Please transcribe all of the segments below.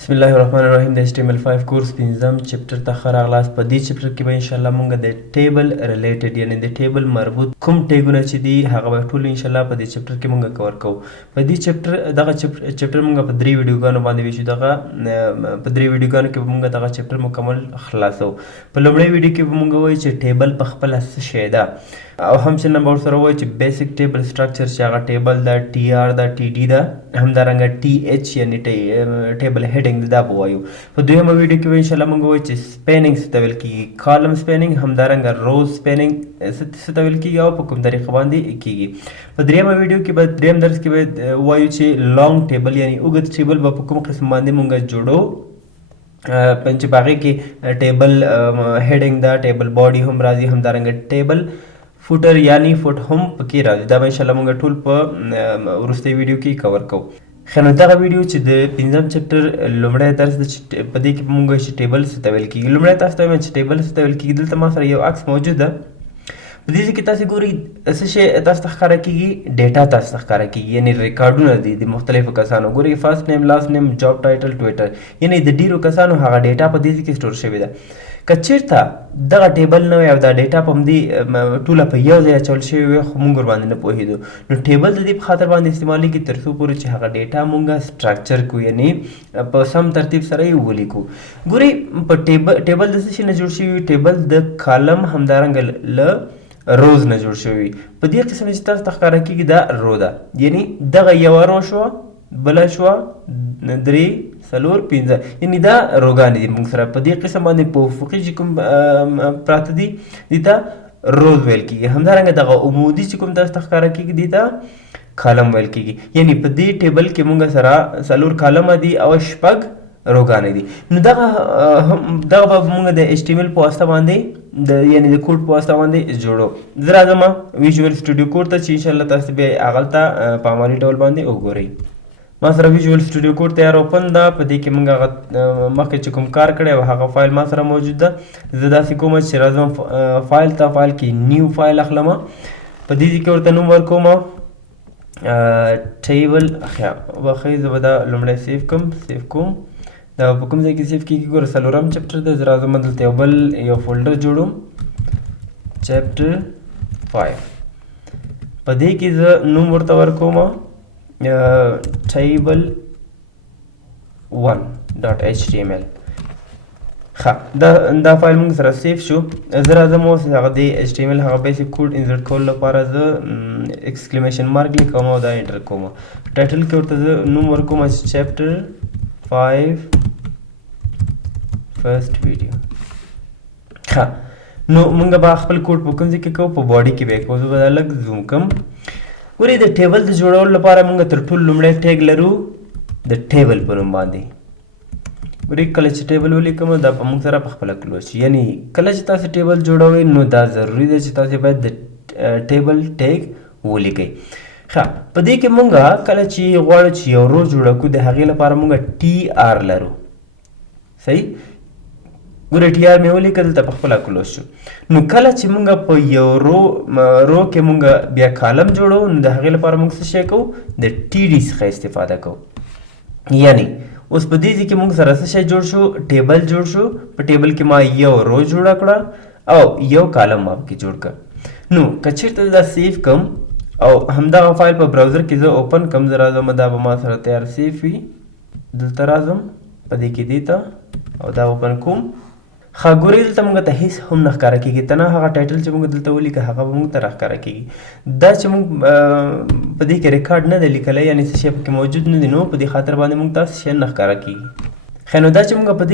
بسم الله الرحمن الرحیم د HTML5 کورس پنځم چپټر ته ښه راغلاست. په دې چپټر کې به انشاءالله مونږ د ټیبل ریلیټډ یعنی د ټیبل مربوط کوم ټیګونه چې دي هغه به ټول انشاءالله په دې چپټر کې مونږ کور کوو. په دې دغه چپټر مونږ په 3 ویډیوګانو باندې ویشو. په 3 ویډیوګانو کې به مونږ دغه چپټر مکمل خلاصو. په لومړی ویډیو کې به مونږ وایو چې ټیبل په خپله څه شی ده، او هم چې نن به ورسره ووایو چې بیسیک ټیبل سټرکچر چې هغه ټیبل ده، TR ده، TD ده، همدارنګه TH یعنی ټیبل هیډینګ دا به وایو. په دویمه ویډیو کې به انشاءالله مونږ وایو چې سپینینګ څه ته ویل کېږي، کالم سپینینګ، همدارنګه روز سپینینګ څه ته ویل کېږي او په کوم طریقه باندې کېږي. په دریمه ویډیو کې به دریم درس کې به وایو چې لانګ ټیبل یعنی اوږد ټیبل به په کوم قسم باندې مونږ جوړو، چې په هغې کې ټیبل هیډینګ ده، ټیبل باډي هم راځي، همدارنګه ټیبل فوټر یعنی فوټ هم پکې راځي. دا به انشاءالله مونږ ټول په وروستۍ ویډیو کې کور کوو. ښه نو دغه ویډیو چې د پنځم چپټر لومړی درس ده چې په دې کې به مونږ چې ټیبل څه ته ویل کېږي. لومړی تاسو ته وایم چې ټیبل څه ته ویل کېږي. دلته ما سره یو عکس موجود ده. په دې کې تاسو ګورئ څه شی تاسو ته ښکاره کېږي، ډیټا تاسو ته ښکاره کېږي یعنی ریکارډونه دي د مختلفو کسانو. ګورئ فرست نیم، لاست نیم، جاب ټایټل، ټویټر یعنی د ډېرو کسانو هغه ډیټا په دې کې سټور شوې ده. که چېرته دغه ټیبل نه وی او دا ډیټا په همدې ټوله په یو ځای اچول شوې وی خو مونږ ورباندې نه پوهېدو. نو ټیبل د دې په خاطر باندې استعمالېږي تر څو پورې چې هغه ډیټا مونږ سټرکچر کړو یعنی په سم ترتیب سره یې ولیکو. ګورئ په ټیبل د څه شي نه جوړ شوي وي؟ ټیبل د کالم همدارنګه له روز نه جوړ شوی وي. په دې قسم چې تاسو ته ښکاره کېږي دا رو ده، یعنی دغه یوه رو شوه، بله شوه، 3، 4، 5 یعنی دا روګانې دي مونږ سره په دې قسم باندې په افقي چې کوم پراته دي دې ته روز ویل کېږي. همدارنګه دغه عمودي چې کوم تاسو ته ښکاره کېږي دې ته کالم ویل کېږي. یعنی په دې ټیبل کې مونږ سره 4 کالمه دي او 6 روګانې دي. نو دغه به مونږ د HTML په واسطه باندې یعنی د کوډ په واسطه باندې جوړو. زه راځم ویژوال سټوډیو کوډ ته چې انشاءالله تاسو بیا هغلته په عملي ډول باندې وګورئ. ما سره ویژوال سټوډیو کوډ تیار اوپن ده. په دې کې مونږ هغه مخکې چې کوم کار کړی و هغه فایل ما سره موجود ده. زه داسې کوم چې راځم فایل ته، فایل کې نیو فایل اخلم. په دې کې ورته نوم ورکوم ټیبل. وښیي زه به دا لومړی سیف کوم. دا په کوم ځای کې سیف کېږي؟ ګوره 4م چپټر ده. زه راځم دلته یو فولډر جوړوم چپټر 5. په دې کې زه نوم ورته ورکوم table1.html. ښه دا فایل موږ سره سیف شو. زه راځم اوس هغه د HTML هغه بیسیک کوډ انسرټ کولو لپاره زه ایکسکلیمیشن مارک لیکم او دا انټر کوم. ټایټل کې ورته زه نوم ورکوم چپټر 5 فرست ویډیو. ښه نو مونږ به خپل کوډ په کوم ځای کې کوو؟ په باډي کې به یې کوو. زه به دا لږ زوم کړم. ګورئ د ټیبل د جوړولو لپاره مونږ تر ټولو لومړی ټیګ لرو د ټیبل په نوم باندې. ګورئ کله چې ټیبل ولیکم دا به مونږ سره په خپله کلوز شي. یعنی کله چې تاسو ټیبل جوړوئ نو دا ضروري ده چې تاسو باید د ټیبل ټیګ ولیکئ. ښه په دې کې مونږ کله چې غواړو چې یو رو جوړه کړو د هغې لپاره مونږ TR لرو. صحیح؟ ګوره TR مې ولیکه دلته په خپله کلوز شو. نو کله چې مونږ په یو رو کې مونږ بیا کالم جوړو نو د هغې لپاره مونږ څه شی کوو؟ د TD څخه استفاده کوو. یعنی اوس په دې ځای کې مونږ سره څه شی جوړ شو؟ ټیبل جوړ شو. په ټیبل کې ما یو رو جوړه کړه او یو کالم ما پکې جوړ کړ. نو که چېرته دا سیف کړم او همدغه فایل په براوزر کې زه اوپن کړم، زه راځم دا به ما سره تیار سیف وي. دلته راځم په دې کې دې ته او دا اوپن کوم. ښه ګورئ دلته مونږ ته هېڅ هم نه ښکاره کېږي. ته نه هغه ټایټل چې مونږ دلته ولیکه هغه به مونږ ته راښکاره کېږي. دا چې مونږ په دې کې ریکارډ نه دی لیکلی یعنې څه شی پکې موجود نه دی نو په دې خاطر باندې مونږ ته څه شی نه ښکاره کېږي. ښه نو دا چې مونږ په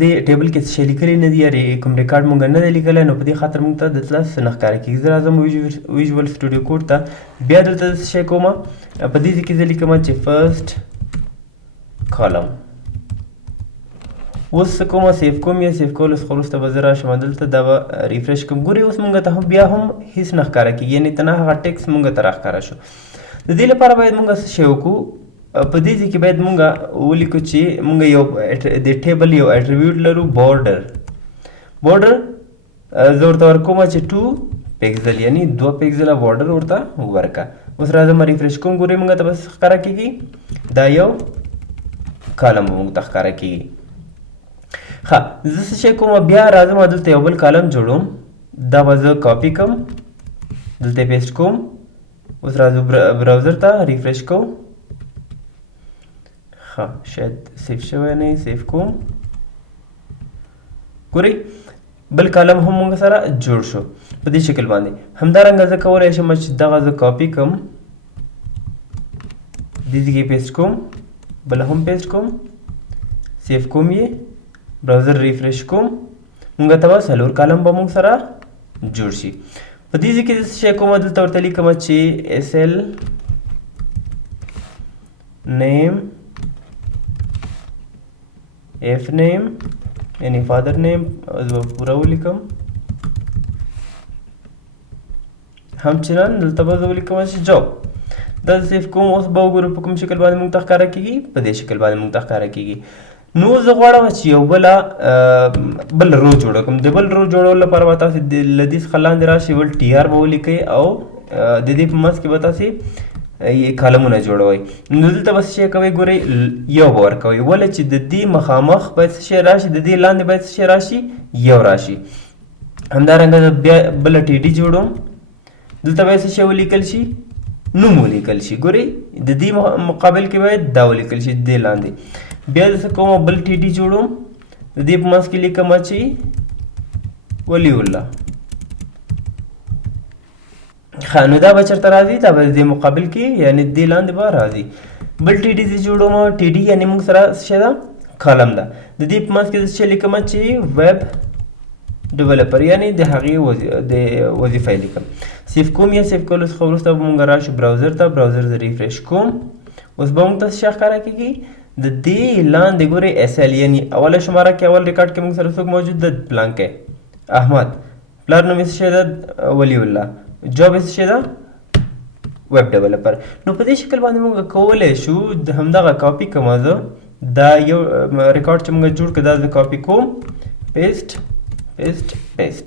دې ټیبل کې څه شی لیکلی نه دي یا کوم ریکارډ مونږ نه دی لیکلی نو په دې خاطر مونږ ته دلته څه نه ښکاره کېږي. زه راځم ویژوال سټوډیو کوډ ته. بیا دلته څه شی کوم؟ په دې ځای کې زه لیکم چې فرست کالم. اوس څه کوم؟ سیف کوم. یا سیف کولو څخه وروسته به زه راشم دلته دا به ریفرش کوم. ګورئ اوس مونږ ته بیا هم هېڅ نه ښکاره کېږي یعنې ته نه هغه ټیکس مونږ ته راښکاره شو. د دې لپاره باید مونږ څه شی وکړو؟ په دې ځای کې باید مونږ ولیکو چې مونږ یو د ټیبل یو اټریبیوټ لرو بورډر. زه ورته ورکوم چې 2 پکسل یعنی 2 پکسله بورډر ورته ورکړه. اوس راځم ریفرش کوم. ګورئ مونږ ته بس ښکاره کېږي دا یو کالم به موږ ته ښکاره کېږي. ښه زه څه شی کوم بیا راځم دلته یو بل کالم جوړوم. دا به زه کاپي کوم دلته پیسټ کوم. اوس راځو براوزر ته ریفریش کوم. ښه شاید سیف شوی نه سیف کوم. ګورئ بل کالم هم موږ سره جوړ شو په دې شکل باندې. همدارنګه زه کولی شم چې دغه زه کاپي کوم دې ځای کې پیسټ کوم بل هم پیسټ کوم سیف کوم یې براوزر ریفریش کوم. موږ ته به 4 کالم به موږ سره جوړ شي. په دې ځای کې زه څه شی کوم دلته ورته لیکم چې SL name F name یعنی فادر نیم زه پوره ولیکم. همچنان دلته به زه ولیکم چې جاب. دا سیف کوم. اوس به وګورو په کوم شکل باندې موږ ته ښکاره کېږي. په دې شکل باندې موږ ته ښکاره کېږي. نو زه غواړم چې یو بل رو جوړه کړم. د بل رو جوړولو لپاره به تاسې له دې څخه لاندې راشئ بل TR به ولیکئ او د دې په منځ کې به تاسې کالمونه جوړوئ. نو دلته به څه شی کوئ ګورئ یو به ورکوئ ولې چې د دې مخامخ باید څه شی راشي د دې لاندې باید څه شی راشي یو راشي. همدارنګه زه بیا بله TD جوړوم. دلته باید څه شی ولیکل شي نوم ولیکل شي. ګورئ د دې مقابل کې باید دا ولیکل شي د دې لاندې. بیا زه کوم بل TD جوړوم د دې په منځ کې لیکم چې ولی الله. ښه نو دا به چېرته راځي دا به د دې مقابل کې یعنې د دې لاندې به راځي. بل TD زه جوړوم. TD یعنې موږ سره څه شی ده کالم ده. د دې په منځ کې زه څه شی لیکم چې ویب ډیولپر یعنې د هغې د وظیفه یې لیکم. سیف کوم یا سیف کولو څخه وروسته به موږ راشو براوزر ته. براوزر زه ریفریش کوم. اوس به موږ ته څه شی ښکاره کېږي د دې لاندې ګورئ SL یعنې اوله شماره کې اول ریکارډ کې موږ سره څوک موجود ده بلانکی احمد. پلار نوم یې څه شی ده ولی الله. جاب یې څه شی ده ویب ډیولپر. نو په دې شکل باندې موږ کولی شو د همدغه کاپي کوم زه دا یو ریکارډ چې موږ جوړ کړ دا زه کاپي کوم پیسټ پیسټ پیسټ.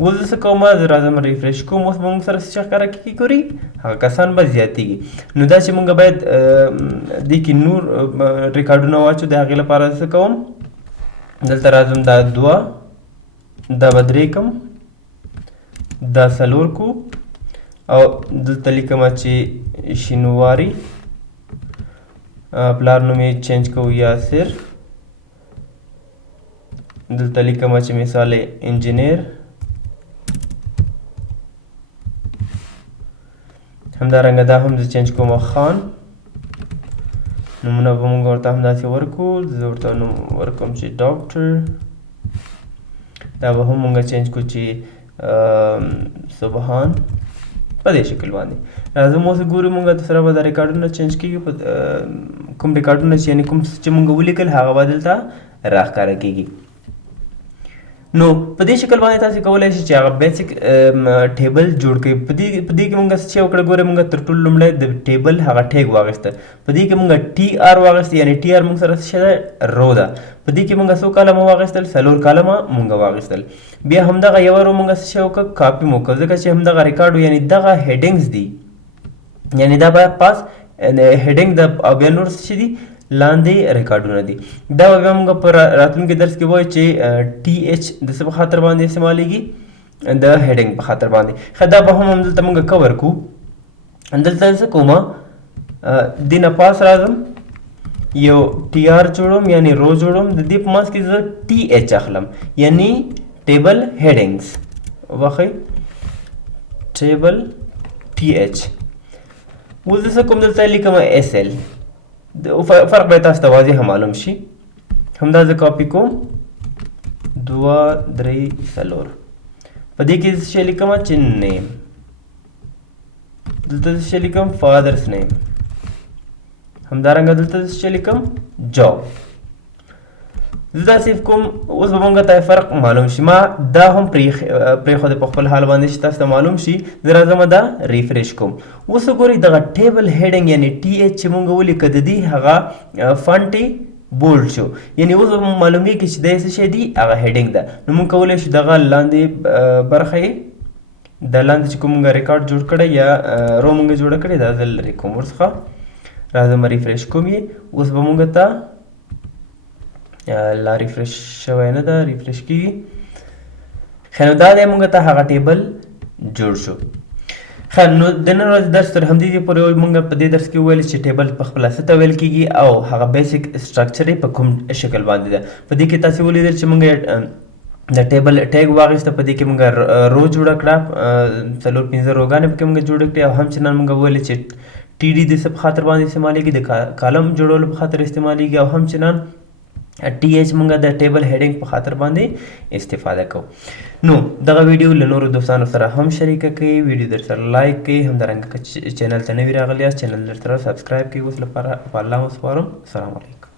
اوس زه څه کوم زه راځم ریفریش کوم. اوس به موږ سره څه ښکاره کېږي ګورئ هغه کسان به زیاتېږي. نو دا چې موږ باید دې کې نور ریکارډونه واچو د هغې لپاره څه کوم دلته راځم دا 2 دا به 3 کم دا 4 کو او دلته لیکم چې شینواري پلار نوم یې چینج کوو یاسر. دلته لیکم چې مثال انجینیر. همدارنګه دا هم زه چینج کوم خان. نومونه به موږ ورته همداسې ورکړو. زه ورته نوم ورکوم چې ډاکټر. دا به هم موږ چینج کړو چې سبحان. په دې شکل باندې راځم اوس ګورو موږ سره به دا ریکارډونه چینج کېږي. کوم ریکارډونه چې یعنې کوم چې موږ ولیکل هغه به دلته راښکاره کېږي. نو په دې شکل باندې تاسو کولی شئ چې هغه بیسیک ټیبل جوړ کړئ. په دې کې موږ څه وکړه ګوره موږ تر ټولو لومړی د ټیبل هغه ټیګ واخیسته. په دې کې موږ TR واخیسته یعنې TR موږ سره څه ده رو ده. په دې کې موږ څو کالمه واخیستل 4 کالمه موږ واخیستل. بیا همدغه یوه رو موږ څه وکړه کاپي مو وکړه ځکه چې همدغه ریکارډ یعنې دغه هیډینګز دي یعنې دا باید پاس هیډینګ د او بیا نور څه دي لاندې ریکارډونه دي. دا به بیا موږ په راتلونکي درس کې وایو چې TH د څه په خاطر باندې استعمالیږي د هیډینګ په خاطر باندې. ښه دا به هم همدلته موږ کور کړو. دلته څه کوم دې نه پاس راځم یو TR جوړوم یعنې رو جوړوم. د دې په منځ کې زه TH اخلم یعنې ټیبل هیډینګز واخئ ټیبل TH. اوس زه څه کوم دلته لیکم SL. فرق باید تاسو ته واضح معلوم شي. همدا زه کاپي کوم 2 3 4. په دې کې څه لیکم چې نیم. دلته څه لیکم فادرز نیم. همدارنګه دلته څه لیکم جاب. زه دا سیف کوم. اوس به موږ ته فرق معلوم شي. ما دا هم پرېښود په خپل حال باندې چې تاسو ته معلوم شي. زه راځم دا ریفریش کوم. اوس وګورئ دغه ټیبل هیډینګ یعنې TH چې موږ ولیکه د دې هغه فانټ یې بولډ شو یعنې اوس به معلومیږي چې دا څه شی دی هغه هیډینګ ده. نو موږ کولی شو دغه لاندې برخه یې د لاندې چې کوم موږ ریکارډ جوړ کړی یا رو موږ جوړه کړې دا زه لرې کوم ورڅخه راځم ریفریش کوم یې اوس به مونږ ته لا ریفریش شوی نه ده ریفریش کیږي خیر نو دا دی مونږ ته هغه ټیبل جوړ شو خیر نو د نن ورځې درس تر همدې پورې مونږ په دې درس کې وویل چې ټیبل په خپله څه ته ویل کیږي او هغه بیسیک سټرکچر یې په کوم شکل باندې ده په دې کې تاسې ولیدل چې مونږ د ټیبل ټیګ واخیسته په دې کې مونږ رو جوړه کړه 4-5 روګانې پکې مونږ جوړې کړې او همچنان مونږ وویل چې ټي ډي د څه په خاطر باندې استعمالیږي د کالم جوړولو په خاطر استعمالیږي او همچنان ټي ایچ مونږ د ټیبل هیډینګ په خاطر باندې استفاده کوو نو دغه ویډیو له نورو دوستانو سره هم شریکه کړئ ویډیو در سره لایک کړئ همدارنګه چینل ته نوي راغلي یاست چینل در سره سبسکرایب کړئ اوس لپاره په الله وسپارم السلام علیکم